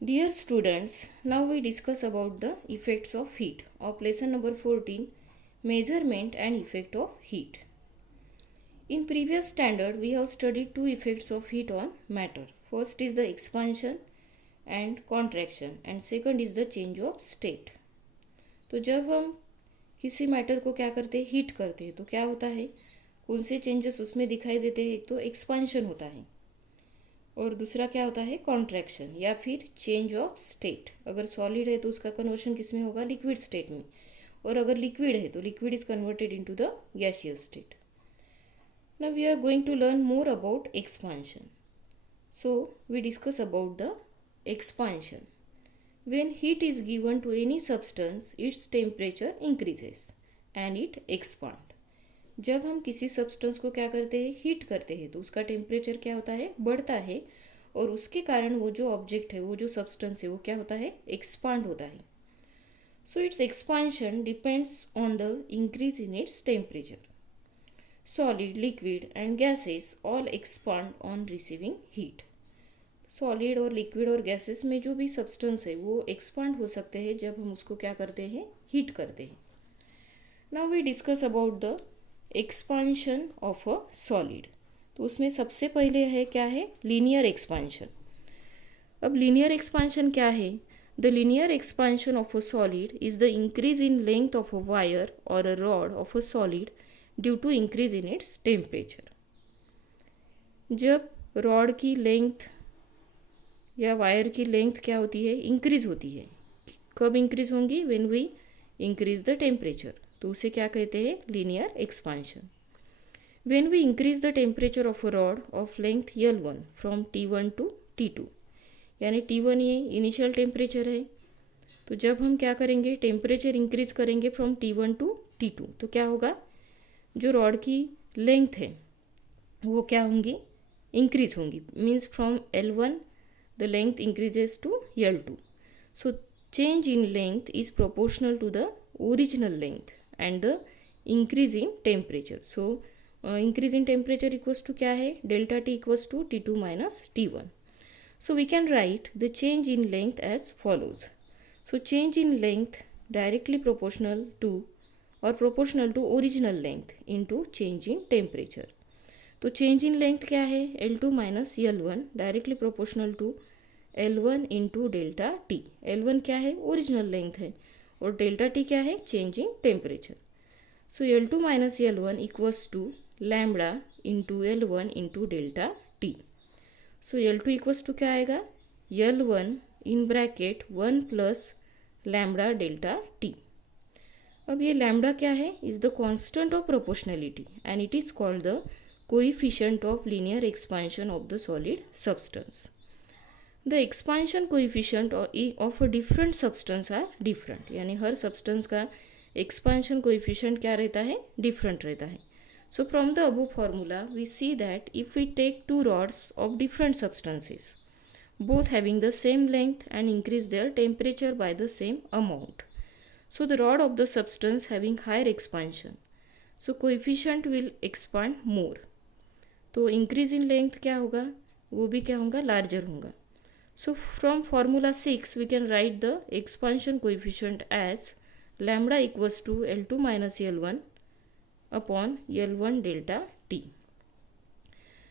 Dear students, now we discuss about the effects of heat of lesson number 14, measurement and effect of heat. In previous standard, we have studied two effects of heat on matter. First is the expansion and contraction and second is the change of state. तो जब हम किसी matter को क्या करते हैं, heat करते हैं, तो क्या होता है, कौन से चेंजेस उसमें दिखाई देते हैं. एक तो एक्सपांशन होता है और दूसरा क्या होता है, कॉन्ट्रैक्शन या फिर चेंज ऑफ स्टेट. अगर सॉलिड है तो उसका कन्वर्शन किस में होगा, लिक्विड स्टेट में, और अगर लिक्विड है तो liquid is converted into the gaseous state. Now we are going to learn more about expansion. So we discuss about the expansion. When heat is given to any substance, its temperature increases and it expand. जब हम किसी substance को क्या करते हैं, heat करते हैं, तो उसका टेम्परेचर क्या होता है, बढ़ता है, और उसके कारण वो जो ऑब्जेक्ट है, वो जो सब्सटेंस है, वो क्या होता है, एक्सपांड होता है. So it's expansion depends on the increase in its temperature. Solid, liquid and gases all expand on receiving heat. Solid और लिक्विड और गैसेस में जो भी सब्सटेंस है वो एक्सपांड हो सकते हैं जब हम उसको क्या करते हैं, हीट करते हैं. Now we discuss about the expansion of a solid. तो उसमें सबसे पहले है क्या है, लीनियर एक्सपांशन. अब लीनियर एक्सपांशन क्या है, the linear expansion of a solid is the increase in length of a wire और a rod of a solid due to increase in its temperature. जब रॉड की लेंथ या wire की length क्या होती है, इंक्रीज होती है. कब इंक्रीज होंगी, when we increase the temperature, तो उसे क्या कहते हैं, linear expansion. When we increase the temperature of a rod of length L1 from T1 to T2, यानी T1 ये इनिशियल टेम्परेचर है, तो जब हम क्या करेंगे, टेम्परेचर इंक्रीज करेंगे फ्रॉम T1 टू T2, तो क्या होगा, जो रॉड की लेंथ है वो क्या होंगी, इंक्रीज होंगी. Means from L1 the length increases to L2. So change in length is proportional to the original length and the increase in temperature. So increase in temperature equals to क्या है, delta T equals to T2 minus T1. So we can write the change in length as follows. So change in length directly proportional to or proportional to original length into change in temperature. तो change in length क्या है, L2 minus L1 directly proportional to L1 into delta T. L1 क्या है, original length है, और delta T क्या है, change in temperature. So L2 minus L1 equals to lambda into L1 into delta T. So L2 equals to क्या आएगा, L1 in bracket 1 plus lambda delta T. अब ये लैम्बडा क्या है, is the constant of proportionality and it is called the coefficient of linear expansion of the solid substance. The expansion coefficient of a different substance are different. यानी हर substance का expansion coefficient क्या रहता है, different रहता है. So from the above formula we see that if we take two rods of different substances, both having the same length and increase their temperature by the same amount, so the rod of the substance having higher expansion, so coefficient will expand more. तो increase in length क्या होगा, वो भी क्या होगा, larger होगा. So from formula 6 we can write the expansion coefficient as lambda equals to L2 minus L1 upon L1 delta T.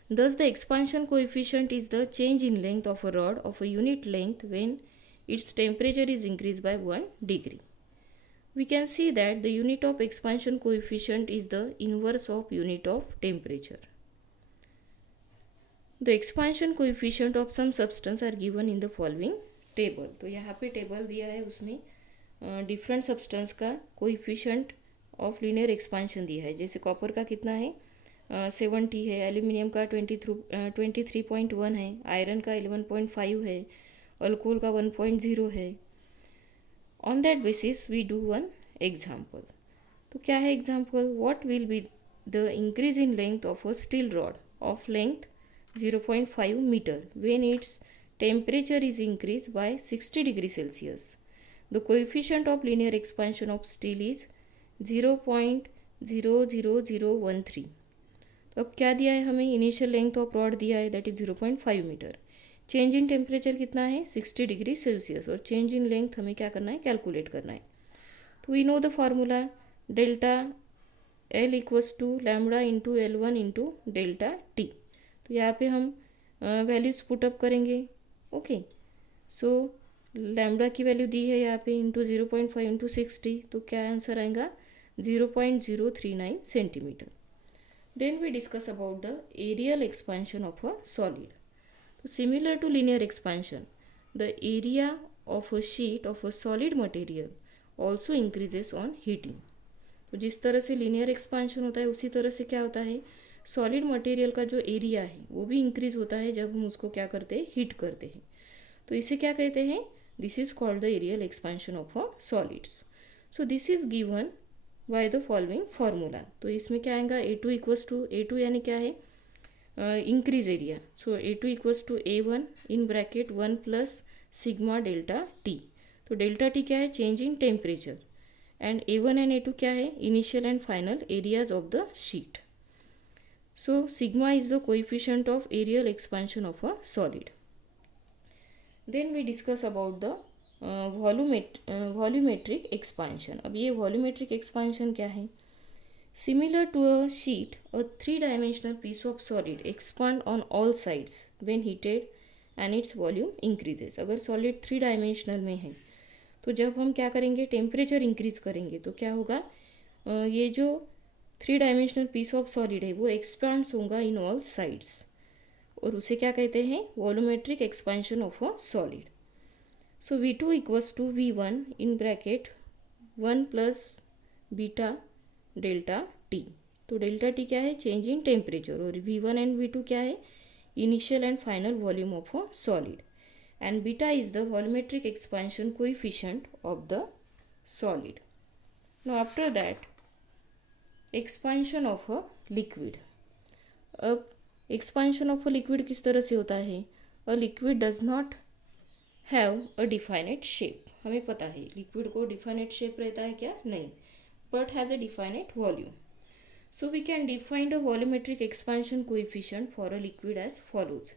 Thus the expansion coefficient is the change in length of a rod of a unit length when its temperature is increased by 1 degree. We can see that the unit of expansion coefficient is the inverse of unit of temperature. The expansion coefficient of some substance are given in the following table. तो यहाँ पे table दिया है, उसमें different substance का coefficient of linear expansion दिया है. जैसे कॉपर का कितना है, 70 है, एल्यूमिनियम का 23.1 है, आयरन का 11.5 है, अल्कोहल का 1.0 है. On that basis we do one example. तो क्या है example, what will be the increase in length of a steel rod of length 0.5 meter when its temperature is increased by 60 degree Celsius. The coefficient of linear expansion of steel is 0.00013. तो अब क्या दिया है हमें, initial length of rod दिया है that is 0.5 metre. Change in temperature कितना है 60 डिग्री सेल्सियस, और चेंज इन लेंथ हमें क्या करना है कैलकुलेट करना है. तो we know the formula delta L equals to lambda into L1 into delta T. तो यहाँ पे हम वैल्यूज पुटअप करेंगे. ओके, सो लैम्बडा की वैल्यू दी है यहाँ पे इंटू 0.5 इंटू 60, तो क्या आंसर आएगा 0.039 centimetre. Then we discuss about the areal expansion of a solid. तो similar to linear expansion, the area of a sheet of a solid material also increases on heating. तो जिस तरह से linear expansion होता है उसी तरह से क्या होता है सॉलिड मटेरियल का जो एरिया है वो भी इंक्रीज होता है जब हम उसको क्या करते हैं हीट करते हैं. तो इसे क्या कहते हैं, this is called the areal expansion of a solids. So this is given by the following formula. तो इसमें क्या आएगा A2 इक्वल्स टू A2 यानी क्या है increase area. So A2 equals to A1 in bracket 1 plus sigma delta T. तो delta T क्या है change in temperature, and A1 and A2 क्या है initial and final areas of the sheet. So sigma is the coefficient of areal expansion of a solid. Then we discuss about the volumetric expansion. अब ये volumetric expansion क्या है, similar to a sheet, a three-dimensional piece of solid expand on all sides when heated and its volume increases. अगर solid three dimensional में है तो जब हम क्या करेंगे टेम्परेचर इंक्रीज करेंगे तो क्या होगा ये जो three dimensional piece of solid है वो एक्सपांड्स होगा इन ऑल साइड्स, और उसे क्या कहते हैं volumetric expansion of a solid. So V2 equals to V1 in bracket 1 plus beta delta T. तो डेल्टा टी क्या है चेंज इन टेम्परेचर, और V1 एंड V2 क्या है initial and final volume of a solid, and beta is the volumetric expansion coefficient of the solid. Now after that expansion of a liquid. अब expansion of a liquid किस तरह से होता है, a liquid does not have a definite shape. हमें पता है liquid को डिफाइनेट शेप रहता है क्या, नहीं, but has a definite volume. So we can define the volumetric expansion coefficient for a liquid as follows.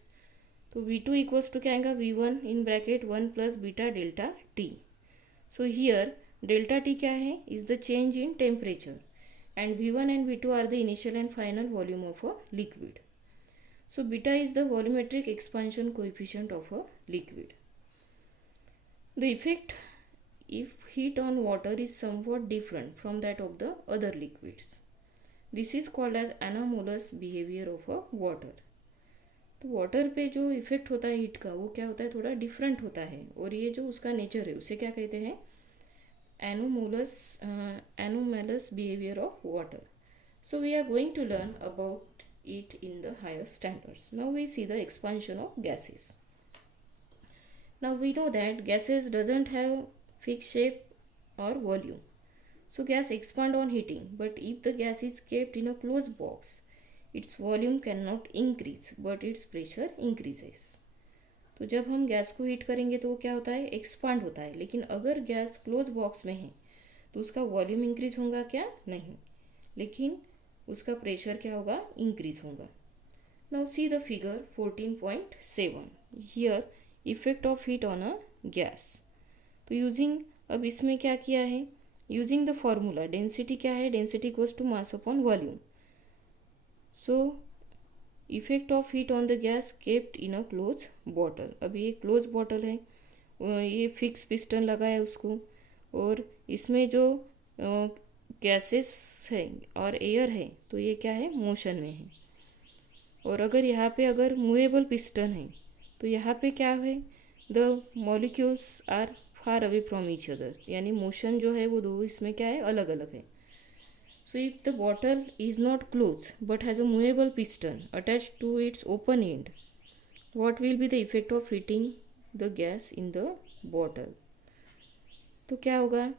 तो V2 equals to क्या आएगा V1 in bracket 1 plus beta delta T. So here delta T क्या है is the change in temperature, and V1 and V2 are the initial and final volume of a liquid. So beta is the volumetric expansion coefficient of a liquid. The effect if heat on water is somewhat different from that of the other liquids, this is called as anomalous behavior of a water. तो water पे जो effect होता है heat का वो क्या होता है थोड़ा डिफरेंट होता है, और ये जो उसका नेचर है उसे क्या कहते हैं anomalous behavior of water. So we are going to learn about it in the higher standards. Now we see the expansion of gases. Now we know that gases doesn't have fixed shape or volume. So gas expand on heating, but if the gas is kept in a closed box, its volume cannot increase but its pressure increases. तो जब हम gas को heat करेंगे तो वो क्या होता है एक्सपांड होता है, लेकिन अगर गैस क्लोज बॉक्स में है तो उसका वॉल्यूम इंक्रीज होगा क्या, नहीं, लेकिन उसका प्रेशर क्या होगा इंक्रीज होगा. Now see the figure 14.7. Here effect of heat on a gas. तो यूजिंग अब इसमें क्या किया है यूजिंग द फॉर्मूला डेंसिटी क्या है density equals to mass upon volume. So effect of heat on the gas kept in a close bottle. अब ये क्लोज बॉटल है, ये फिक्स पिस्टन लगा है उसको, और इसमें जो गैसेस है और एयर है तो ये क्या है मोशन में है, और अगर यहाँ पे अगर मूवेबल पिस्टन है तो यहाँ पे क्या है the molecules are far away from each other, यानी मोशन जो है वो दो इसमें क्या है अलग अलग है. So if the bottle is not close but has a movable piston attach to its open end, what will be the effect of heating the gas in the bottle. तो क्या होगा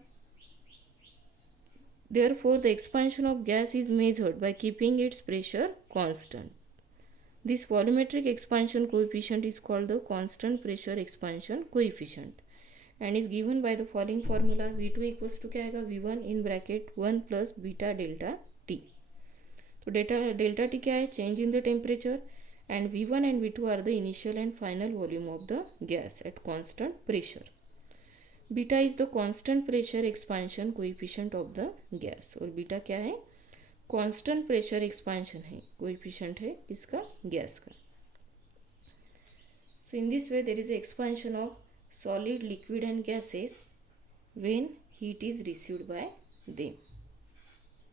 therefore the expansion of gas is measured by keeping its pressure constant. This volumetric expansion coefficient is called the constant pressure expansion coefficient and is given by the following formula. V2 equals to क्या आएगा V1 in bracket 1 plus beta delta T. तो delta T क्या है change in the temperature, and V1 and V2 are the initial and final volume of the gas at constant pressure. Beta is the constant pressure expansion coefficient of the gas, और beta क्या है? Constant pressure expansion है, coefficient है इसका gas का. So in this way there is a expansion of solid, liquid and gases when heat is received by them.